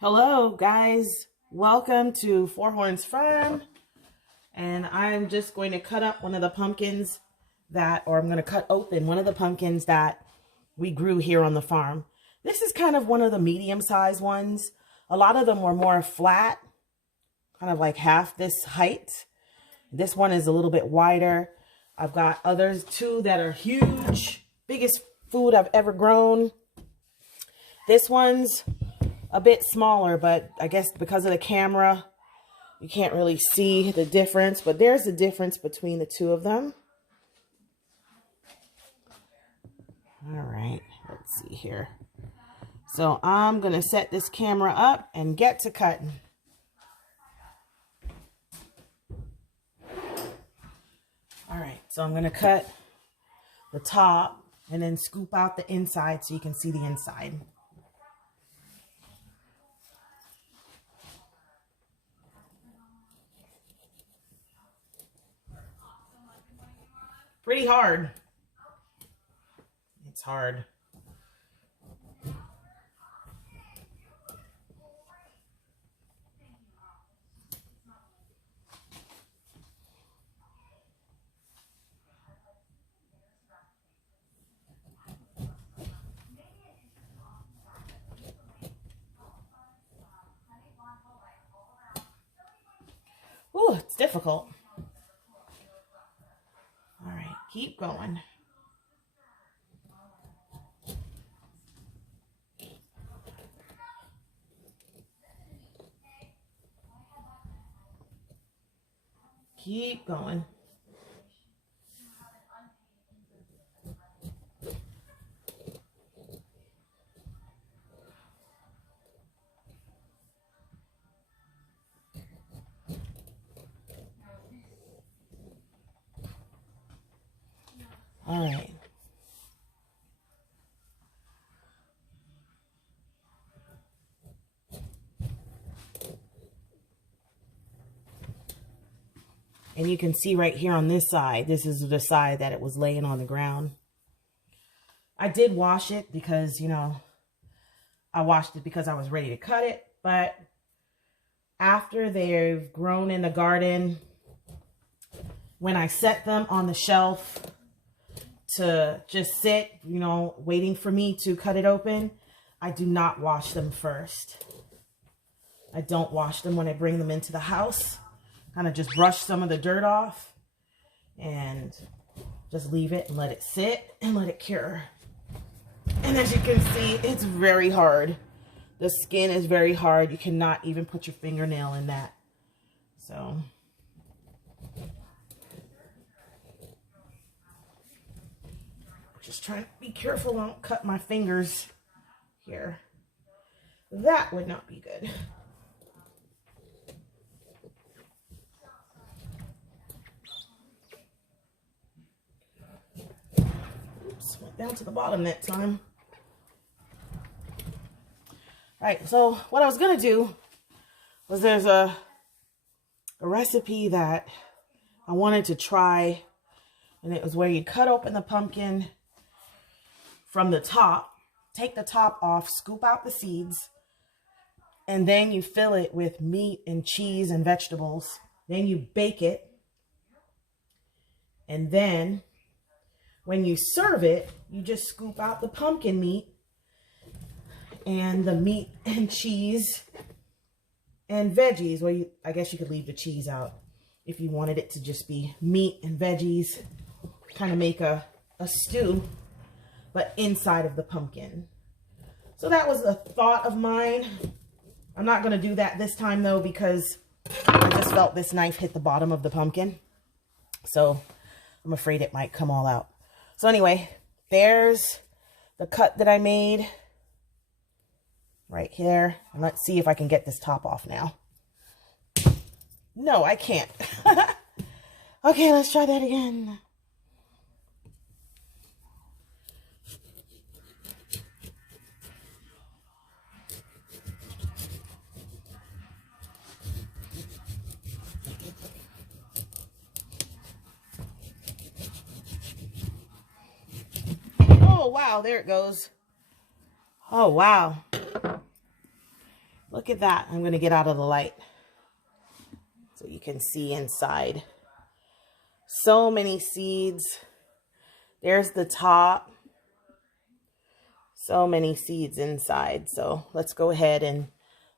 Hello guys, welcome to Four Horns Farm, and I'm just going to cut up one of the pumpkins I'm going to cut open one of the pumpkins that we grew here on the farm. This is kind of one of the medium-sized ones. A lot of them were more flat, kind of like half this height. This one is a little bit wider. I've got others too that are huge, biggest food I've ever grown. This one's a bit smaller, but I guess because of the camera, you can't really see the difference, but there's a difference between the two of them. All right, let's see here. So I'm going to set this camera up and get to cutting. All right, so I'm going to cut the top and then scoop out the inside so you can see the inside. Pretty hard. It's hard. Ooh, it's difficult. All right, keep going. Keep going. All right. And you can see right here on this side, this is the side that it was laying on the ground. I did wash it because, I washed it because I was ready to cut it. But after they've grown in the garden, when I set them on the shelf to just sit, waiting for me to cut it open, I do not wash them first. I don't wash them when I bring them into the house. Kind of just brush some of the dirt off and just leave it and let it sit and let it cure. And as you can see, it's very hard. The skin is very hard. You cannot even put your fingernail in that. So just trying to be careful I don't cut my fingers here. That would not be good. Oops, went down to the bottom that time. All right, so what I was gonna do was there's a recipe that I wanted to try, and it was where you cut open the pumpkin from the top, take the top off, scoop out the seeds, and then you fill it with meat and cheese and vegetables. Then you bake it. And then when you serve it, you just scoop out the pumpkin meat and the meat and cheese and veggies. Well, I guess you could leave the cheese out if you wanted it to just be meat and veggies. Kind of make a stew, but inside of the pumpkin. So that was a thought of mine. I'm not going to do that this time though, because I just felt this knife hit the bottom of the pumpkin. So I'm afraid it might come all out. So anyway, there's the cut that I made right here. And let's see if I can get this top off now. No, I can't. Okay, let's try that again. Oh, wow, there it goes. Oh, wow. Look at that. I'm going to get out of the light so you can see inside. So many seeds. There's the top. So many seeds inside. So let's go ahead and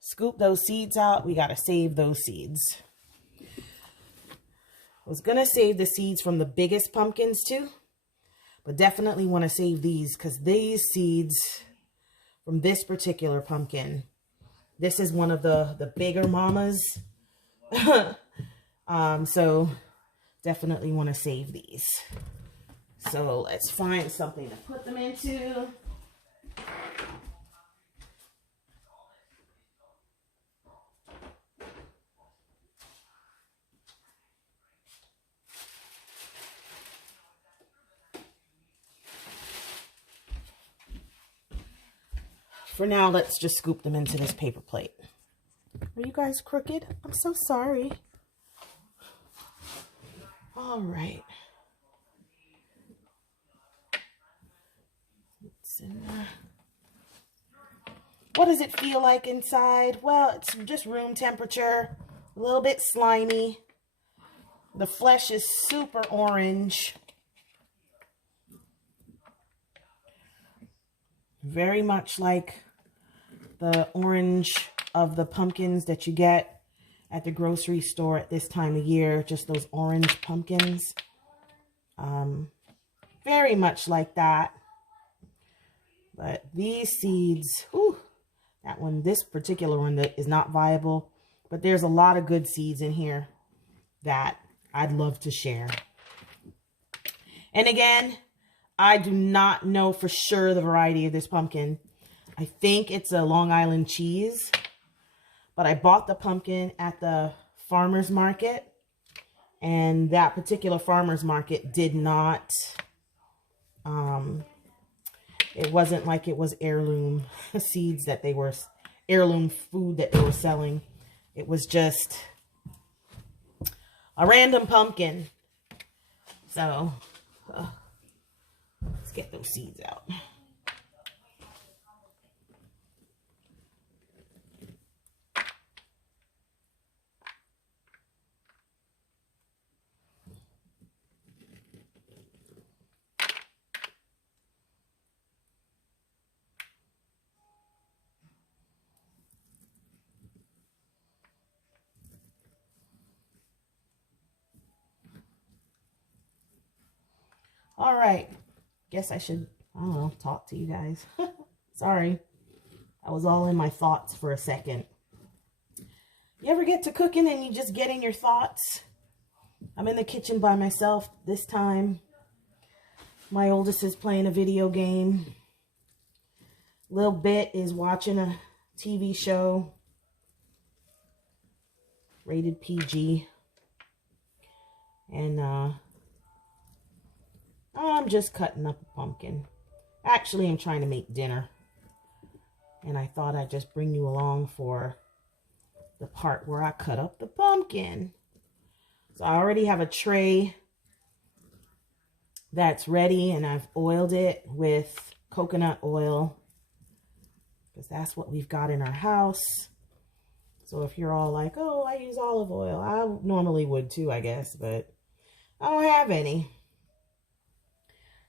scoop those seeds out. We got to save those seeds. I was going to save the seeds from the biggest pumpkins too, but definitely want to save these because these seeds from this particular pumpkin, this is one of the bigger mamas. So definitely want to save these. So let's find something to put them into. For now, let's just scoop them into this paper plate. Are you guys crooked? I'm so sorry. All right. It's in there. What does it feel like inside? Well, it's just room temperature, a little bit slimy. The flesh is super orange. Very much like the orange of the pumpkins that you get at the grocery store at this time of year. Just those orange pumpkins. Very much like that. But these seeds, whew, that one, this particular one that is not viable. But there's a lot of good seeds in here that I'd love to share. And again, I do not know for sure the variety of this pumpkin. I think it's a Long Island cheese, but I bought the pumpkin at the farmer's market, and that particular farmer's market did not, it wasn't like it was heirloom seeds that they were, heirloom food that they were selling. It was just a random pumpkin. So, let's get those seeds out. All right. Guess I should, I don't know, talk to you guys. Sorry. I was all in my thoughts for a second. You ever get to cooking and you just get in your thoughts? I'm in the kitchen by myself this time. My oldest is playing a video game. Lilbit is watching a TV show. Rated PG. And I'm just cutting up a pumpkin. Actually, I'm trying to make dinner. And I thought I'd just bring you along for the part where I cut up the pumpkin. So I already have a tray that's ready, and I've oiled it with coconut oil because that's what we've got in our house. So if you're all like, oh, I use olive oil, I normally would too, I guess, but I don't have any.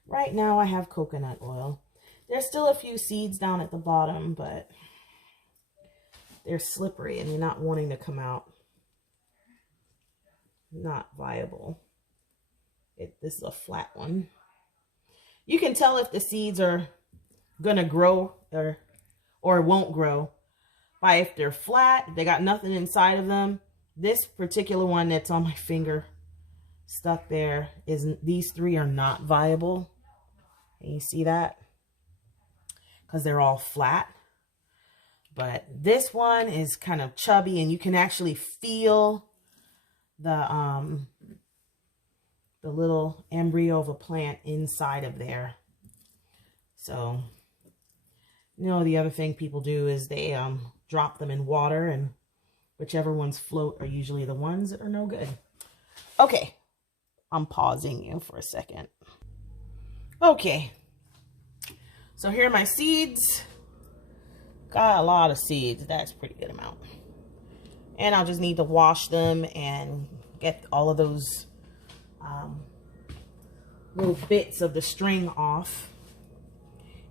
Right now I have coconut oil. There's still a few seeds down at the bottom, but they're slippery and they're not wanting to come out. Not viable. This is a flat one. You can tell if the seeds are gonna grow or won't grow by if they're flat, if they got nothing inside of them. This particular one that's on my finger stuck there, these three are not viable. And you see that? Because they're all flat. But this one is kind of chubby, and you can actually feel the little embryo of a plant inside of there. So, you know, the other thing people do is they drop them in water, and whichever ones float are usually the ones that are no good. Okay, I'm pausing you for a second. Okay, so here are my seeds. got a lot of seeds. That's a pretty good amount. And I'll just need to wash them and get all of those little bits of the string off.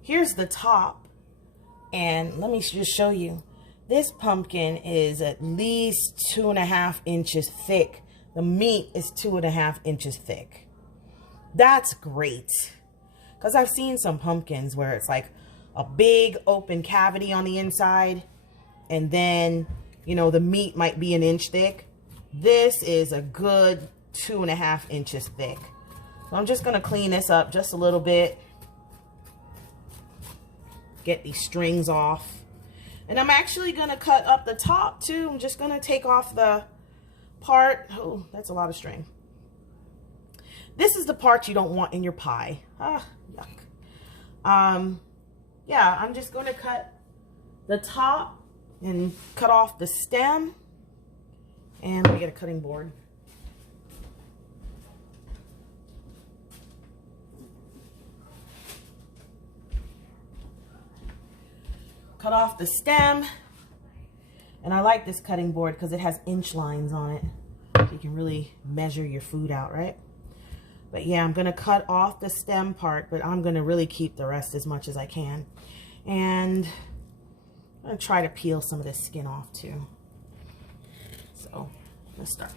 Here's the top, and let me just show you. This pumpkin is at least 2.5 inches thick. The meat is 2.5 inches thick. That's great, because I've seen some pumpkins where it's like a big open cavity on the inside, and then, you know, the meat might be 1 inch thick. This is a good 2.5 inches thick. So I'm just going to clean this up just a little bit. Get these strings off. And I'm actually going to cut up the top too. I'm just going to take off the part. Oh, that's a lot of string. This is the part you don't want in your pie. Ah, yuck. Yeah, I'm just going to cut the top and cut off the stem. And let me get a cutting board. Cut off the stem. And I like this cutting board because it has inch lines on it. So you can really measure your food out, right? But yeah, I'm going to cut off the stem part, but I'm going to really keep the rest as much as I can. And I'm going to try to peel some of this skin off too. So let's start